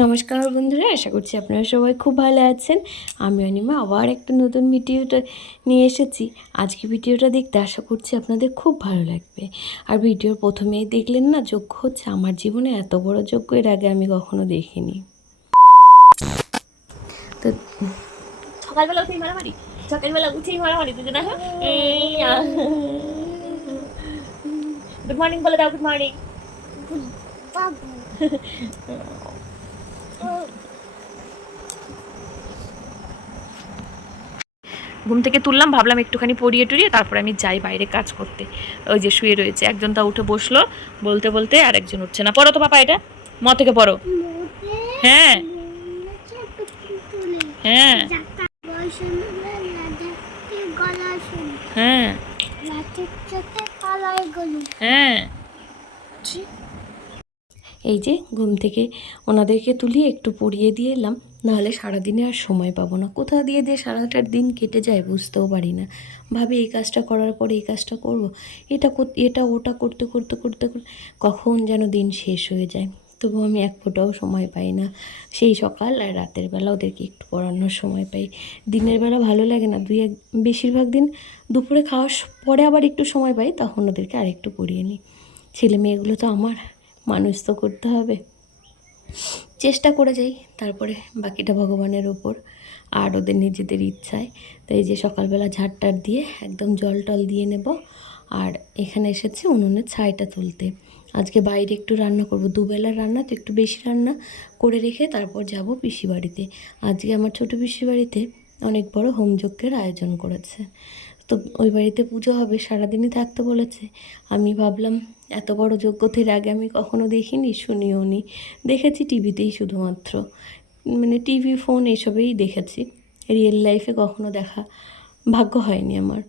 নমস্কার বন্ধুরা, আশা করছি আপনারা সবাই খুব ভালো আছেন। আমি অনিমা আবার একটা নতুন ভিডিওটা নিয়ে এসেছি। আজকে ভিডিওটা দেখতে আশা করছি আপনাদের খুব ভালো লাগবে। আর ভিডিওর প্রথমেই দেখলেন না, যজ্ঞ হচ্ছে। আমার জীবনে এত বড় যজ্ঞ এর আগে আমি কখনো দেখিনি। তো সকালবেলা উঠেই মারামারি, সকালবেলা উঠেই মারামারি দুজনে। গুড মর্নিং বলে দাও। Good morning. ঘুম থেকে তুললাম, ভাবলাম একটুখানি পড়িয়ে টড়িয়ে তারপরে আমি যাই বাইরে কাজ করতে। ওই যে শুয়ে রয়েছে, একজন তা উঠে বসলো বলতে বলতে, আর একজন উঠছে না। পড়ো তো পাপা, এটা থেকে পড়ো। হ্যাঁ হ্যাঁ হ্যাঁ হ্যাঁ। এই যে ঘুম থেকে ওনাদেরকে তুলিয়ে একটু পড়িয়ে দিয়ে এলাম, নাহলে সারাদিনে আর সময় পাবো না। কোথা দিয়ে দিয়ে সারাটার দিন কেটে যায় বুঝতেও পারি না। ভাবে এই কাজটা করার পরে এই কাজটা করব, এটা ওটা করতে করতে করতে কখন যেন দিন শেষ হয়ে যায়। তবু আমি এক ফোঁটাও সময় পাই না। সেই সকাল আর রাতের বেলা ওদেরকে একটু পড়ানোর সময় পাই। দিনের বেলা ভালো লাগে না, বেশিরভাগ দিন দুপুরে খাওয়ার পরে আবার একটু সময় পাই, তখন ওদেরকে আরেকটু পড়িয়ে নিই। ছেলে মেয়েগুলো তো আমার, মানুষ তো করতে হবে, চেষ্টা করে যাই, তারপরে বাকিটা ভগবানের ওপর আর ওদের নিজেদের ইচ্ছায়। তো এই যে সকালবেলা ঝাড়টার দিয়ে একদম জল টল দিয়ে নেব। আর এখানে এসেছি উনুনের ছাইটা তুলতে। আজকে বাইরে একটু রান্না করব, দুবেলার রান্না তো একটু বেশি রান্না করে রেখে তারপর যাব পিসি বাড়িতে। আজকে আমার ছোটো পিসি বাড়িতে অনেক বড় হোমযজ্ঞের আয়োজন করেছে। তো ওই বাড়িতে পুজো হবে, সারাদিনই থাকতে বলেছে। আমি ভাবলাম এত বড় যজ্ঞের আগে আমি কখনো দেখিনি, শুনিও নি। দেখেছি টিভিতেই শুধুমাত্র, মানে টিভি ফোন এসবেই দেখেছি, রিয়েল লাইফে কখনো দেখা ভাগ্য হয়নি আমার।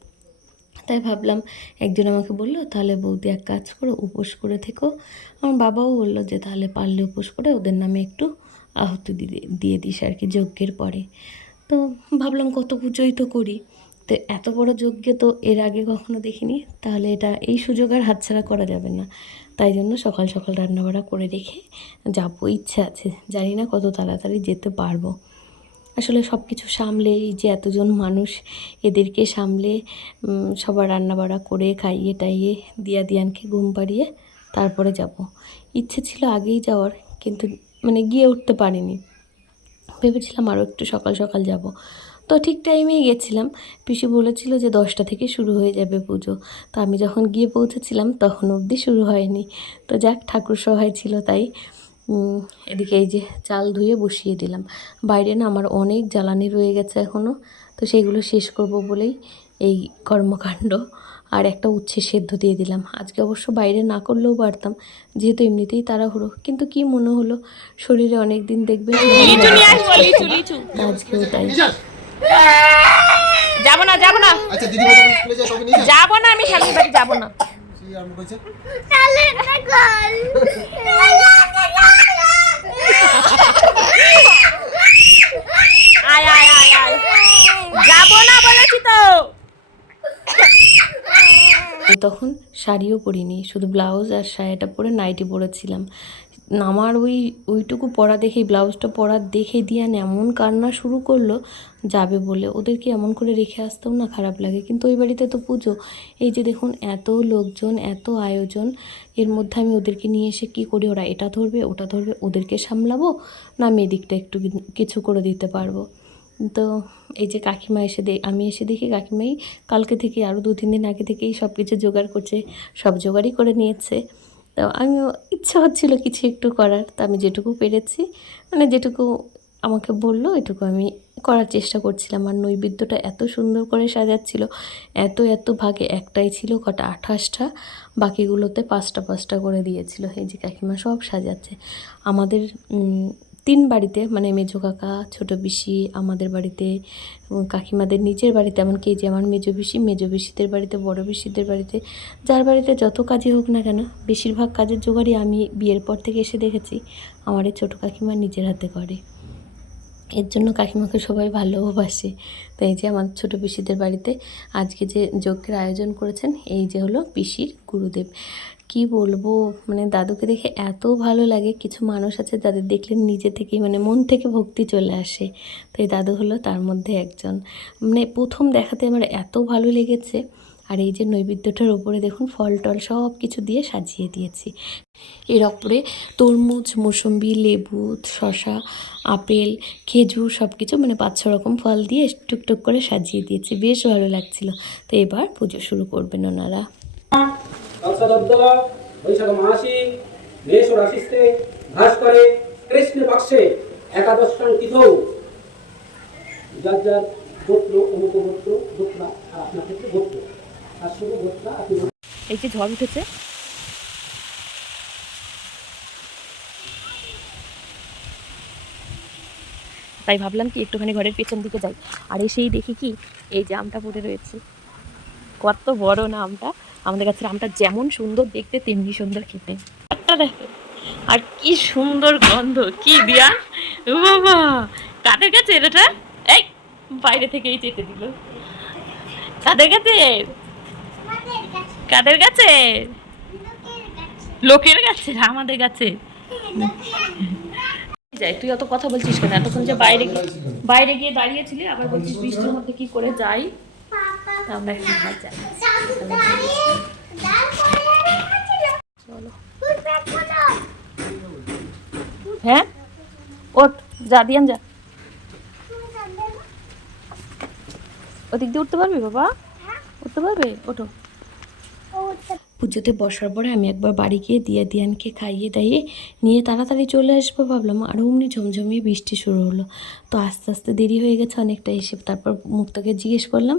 তাই ভাবলাম, একজন আমাকে বললো তাহলে বৌদি এক কাজ করো, উপোস করে থেকো। আমার বাবাও বললো যে তাহলে পারলে উপোস করে ওদের নামে একটু আহুতি দিয়ে দিস আর কি যজ্ঞের পরে। তো ভাবলাম কত পুজোই তো করি, তো এত বড় যজ্ঞে তো এর আগে কখনো দেখিনি, তাহলে এই সুযোগ আর হাতছাড়া করা যাবে না। তাই জন্য সকাল সকাল রান্নাবাড়া করে রেখে যাবো, ইচ্ছে আছে। জানি না কত তাড়াতাড়ি যেতে পারবো। আসলে সব কিছু সামলে, এই যে এতজন মানুষ, এদেরকে সামলে সবার রান্নাবাড়া করে খাইয়ে টাইয়ে দিয়ানকে ঘুম পাড়িয়ে তারপরে যাব। ইচ্ছে ছিল আগেই যাওয়ার, কিন্তু মানে গিয়ে উঠতে পারিনি। ভেবেছিলাম আরও একটু সকাল সকাল যাব, তো ঠিক টাইমেই গেছিলাম। পিসি বলেছিল যে 10টা থেকে শুরু হয়ে যাবে পুজো। তো আমি যখন গিয়ে পৌঁছেছিলাম তখন অবধি শুরু হয়নি। তো যাক, ঠাকুর সহায় ছিল তাই। এদিকে এই যে চাল ধুয়ে বসিয়ে দিলাম। বাইরে না আমার অনেক জ্বালানি রয়ে গেছে এখনও, তো সেইগুলো শেষ করব বলেই এই কর্মকাণ্ড। আর একটা উচ্ছে সেদ্ধ দিয়ে দিলাম। আজকে অবশ্য বাইরে না করলেও পারতাম, যেহেতু এমনিতেই তাড়াহুড়ো, কিন্তু কি মনে হলো শরীরে অনেক দিন দেখবেন আজকেও তাই। যাবো না যাবো না, আচ্ছা দিদি স্কুলে যায় তবে নিয়ে যাবো না, আমি ফ্যামিলি বাড়ি যাবো না। কি আরম্ভ হয়েছে? আয় আয় আয় আয়, যাবো না বলেছি তো। তখন শাড়িও পরিনি, শুধু ব্লাউজ আর শাড়িটা পরে নাইটি পরেছিলাম। আমার ওইটুকু পরা দেখেই, ব্লাউজটা পরা দেখে দিয়ান এমন কান্না শুরু করলো যাবে বলে। ওদেরকে এমন করে রেখে আসতেও না খারাপ লাগে, কিন্তু ওই বাড়িতে তো পুজো। এই যে দেখুন এত লোকজন, এত আয়োজন, এর মধ্যে আমি ওদেরকে নিয়ে এসে কি করি, ওরা এটা ধরবে ওটা ধরবে, ওদেরকে সামলাবো না আমি এদিকটা একটু কিছু করে দিতে পারবো। তো এই যে কাকিমা আমি এসে দেখি কাকিমাই কালকে থেকে, আরও 2-3 দিন আগে থেকেই সব কিছু জোগাড় করছে, সব জোগাড়ই করে নিয়েছে। তো আমিও ইচ্ছা হচ্ছিলো কিছু একটু করার, তো আমি যেটুকু পেরেছি, মানে যেটুকু আমাকে বললো এটুকু আমি করার চেষ্টা করছিলাম। আর নৈবেদ্যটা এত সুন্দর করে সাজাচ্ছিল, এত ভাগে একটাই ছিল কটা 28টা, বাকিগুলোতে 5টা করে দিয়েছিল। এই যে কাকিমা সব সাজাচ্ছে। আমাদের 3 বাড়িতে, মানে মেজো কাকা, ছোটো পিসি, আমাদের বাড়িতে, কাকিমাদের নিজের বাড়িতে, এমনকি এই যে আমার মেজো পিসিদের বাড়িতে, বড় পিসিদের বাড়িতে, যার বাড়িতে যত কাজই হোক না কেন, বেশিরভাগ কাজের জোগাড়ই আমি বিয়ের পর থেকে এসে দেখেছি আমার এই ছোটো কাকিমা নিজের হাতে করে। এর জন্য কাকিমাকে সবাই ভালোবাসে। তো এই যে আমার ছোটো পিসিদের বাড়িতে আজকে যে যজ্ঞের আয়োজন করেছেন, এই যে হলো পিসির গুরুদেব। কি বলবো, মানে দাদুকে দেখে এত ভালো লাগে। কিছু মানুষ আছে যাদের দেখলে নিজে থেকেই মানে মন থেকে ভক্তি চলে আসে, তো এই দাদু হলো তার মধ্যে একজন। মানে প্রথম দেখাতে আমার এত ভালো লেগেছে। আর এই যে নৈবেদ্যটার ওপরে দেখুন ফল টল সব কিছু দিয়ে সাজিয়ে দিয়েছি। এর ওপরে তরমুজ, মৌসম্বি, লেবু, শশা, আপেল, খেজুর সব কিছু মানে 5-6 রকম ফল দিয়ে টুকটুক করে সাজিয়ে দিয়েছি, বেশ ভালো লাগছিল। তো এবার পুজো শুরু করবেন ওনারা। বৈশাখ মাসি মেষ রাশিতে ভাস করে কৃষ্ণ পক্ষে একাদশ সংকিত যার যার গোত্র অমুক গোত্র গোত্রা আর আপনার ক্ষেত্রে গোত্র আর শুধু গোত্রা আপনি এই যে ঝড় উঠেছে, তাই ভাবলাম কি একটুখানি ঘরের পেছন দিকে যাই। আর এসেই দেখি কি এই যে আমটা পড়ে রয়েছে। কত বড় না আমটা! আমাদের গাছের আমটা যেমন সুন্দর দেখতে তেমনি সুন্দর খেতে। একটা দেখো, আর কি সুন্দর গন্ধ! কি দিয়া ও বাবা, কাদের কাছে এটা? এই বাইরে থেকেই চেটে দিল। কাদের কাছে? কাদের কাছে? লোকের কাছে, আমাদের কাছে। যাই, তুই অত কথা বলছিস কেন? এতক্ষণ যে বাইরে গিয়ে দাঁড়িয়েছিলি, আবার বলছিস বৃষ্টির মধ্যে কি করে যাই। আমরা এখন যাই, চলো। হ্যাঁ ওঠ, যা দিয়ান যা। ওদিক দিয়ে উঠতে পারবি বাবা? উঠতে পারবে? ওঠো। পুজোতে বসার পরে আমি একবার বাড়ি গিয়ে দিয়ানকে খাইয়ে দাইয়ে নিয়ে তাড়াতাড়ি চলে আসবো ভাবলাম, আর অমনি ঝমঝমিয়ে বৃষ্টি শুরু হলো। তো আস্তে আস্তে দেরি হয়ে গেছে অনেকটা এসে। তারপর মুক্তাকে জিজ্ঞেস করলাম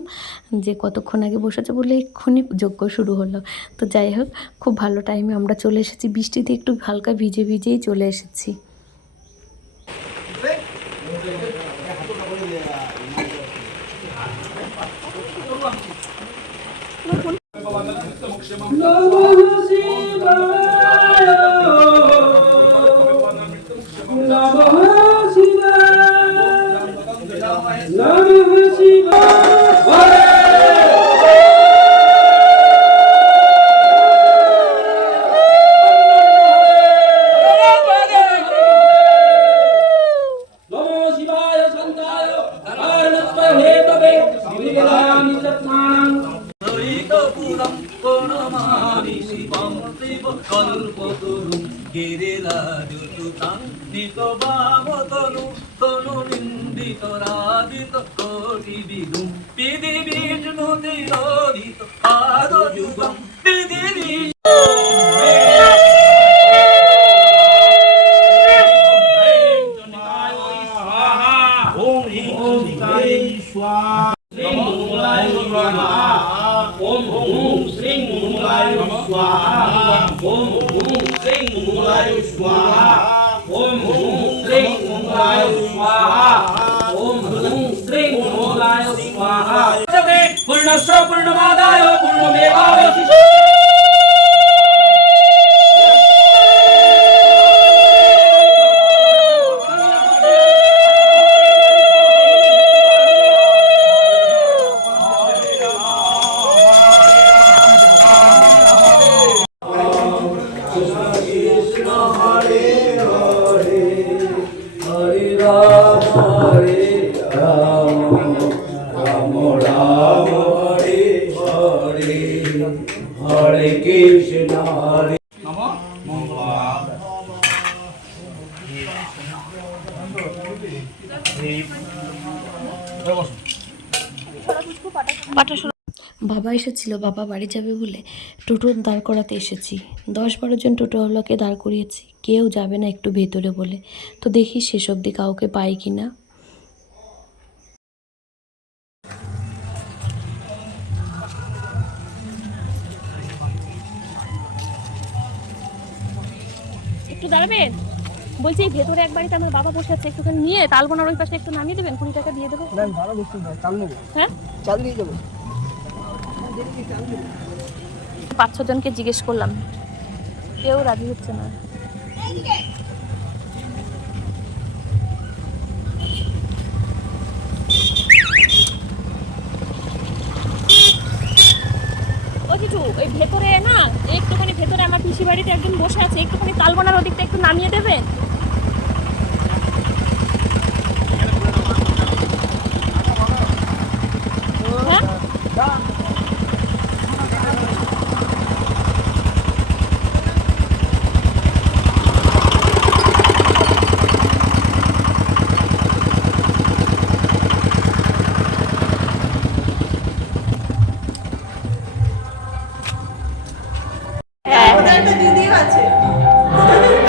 যে কতক্ষণ আগে বসেছে, বলে এক্ষুনি যজ্ঞ শুরু হলো। তো যাই হোক, খুব ভালো টাইমে আমরা চলে এসেছি, বৃষ্টিতে একটু হালকা ভিজে ভিজেই চলে এসেছি। पूर्णमादाय पूर्णमेवावशिष्यते। বাবা এসেছিল, বাবা বাড়ি যাবে বলে টোটো দাঁড় করাতে এসেছি। 10-12 জন টোটোওয়ালাকে দাঁড় করিয়েছি, কেউ যাবে না একটু ভেতরে বলে। তো দেখি শেষ অবধি কাউকে পাই কি না। একটু দাঁড়াবেন বলছি, ভেতরে এক বাড়িতে আমার বাবা বসে আছে, একটুখানি নিয়ে তালবোনার ওই পাশে একটু নামিয়ে দেবেন, 20 টাকা দিয়ে দেবো। হ্যাঁ, চাল নিয়ে যাবো। 5-6 জনকে জিজ্ঞেস করলাম, কেউ রাজি হচ্ছে না। ও কিছু ওই ভেতরে না, একটুখানি ভেতরে আমার পিসি বাড়িতে একজন বসে আছে, একটুখানি তালবনার ওদিকটা একটু নামিয়ে দেবেন। হ্যাঁ ওটা একটা দিদিও আছে,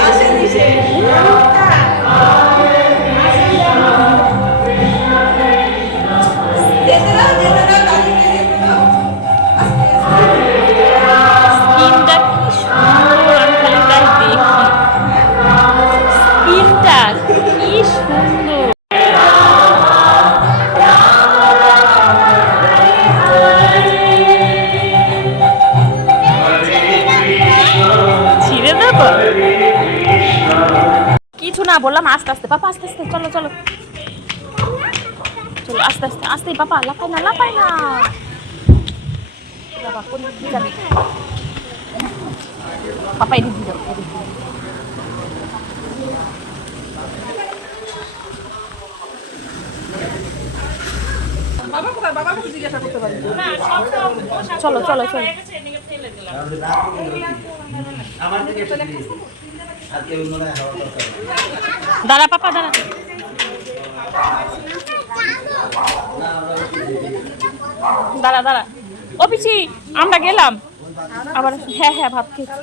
আসেনি সে। যেতে দাও, যেতে দাও, দাদিকে যেতে দাও। আস্তে আস্তে। স্কিনটা কি সুন্দর, আমি খালি তাই দেখি। স্কিনটা কি সুন্দর। ছিঁড়ে দেবো কিছু না, বললাম আস্তে আস্তে পাপা, আস্তে আস্তে, চলো চলো চলো, আস্তে আস্তে আস্তে পাপা, লাফাই না লাফাই না। বাবা কোন দিকে যাবি পাপা, এদিক দিয়ে যাও, এদিক দিয়ে। বাবা কোথায়? বাবার কাছে জিজ্ঞাসা করতে পারি। চলো চলো চলো। দাঁড়া পাপা দাঁড়া। দাঁড়া দাঁড়া, ও পিসি আমরা গেলাম আবার। হ্যাঁ হ্যাঁ ভাত খেয়েছি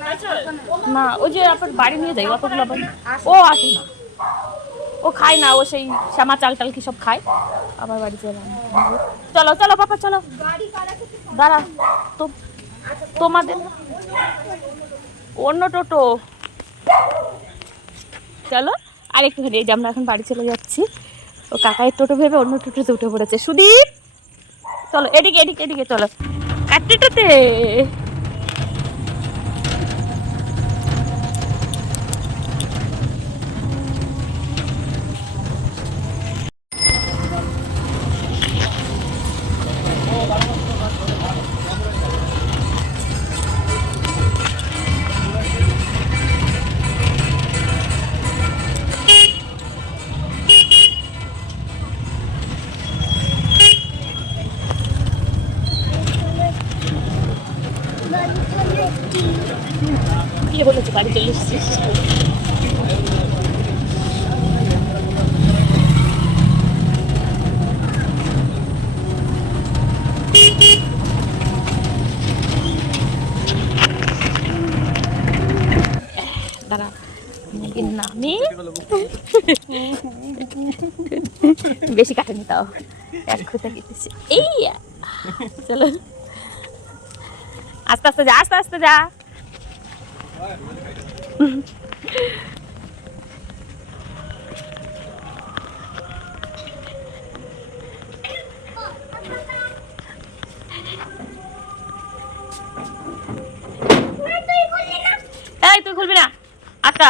না, ওই যে আপনার বাড়ি নিয়ে যাই অতগুলো আবার। ও আসে না, ও খায় না, ও সেই শ্যামা চাল টাল কি সব খায়, আবার বাড়ি চলে। চলো চলো পাপা চলো। দাঁড়া তো, তোমাদের অন্য টোটো। চলো আর একটুখানি, এই যে আমরা এখন বাড়ি চলে যাচ্ছি। ও কাকায়ের টোটো ভেবে অন্য টোটোতে উঠে পড়েছে। সুদীপ চলো এদিকে এদিকে এদিকে চলো, কাটতে কে বলেছে বাড়ি চলে এসেছিস? দাঁড়া নামি, বেশি কাটেনি তাও, এক খুঁতে কেটেছে। এই চলো আস্তে আস্তে যা, আস্তে আস্তে যা। এই তুই খুলবি না, আচ্ছা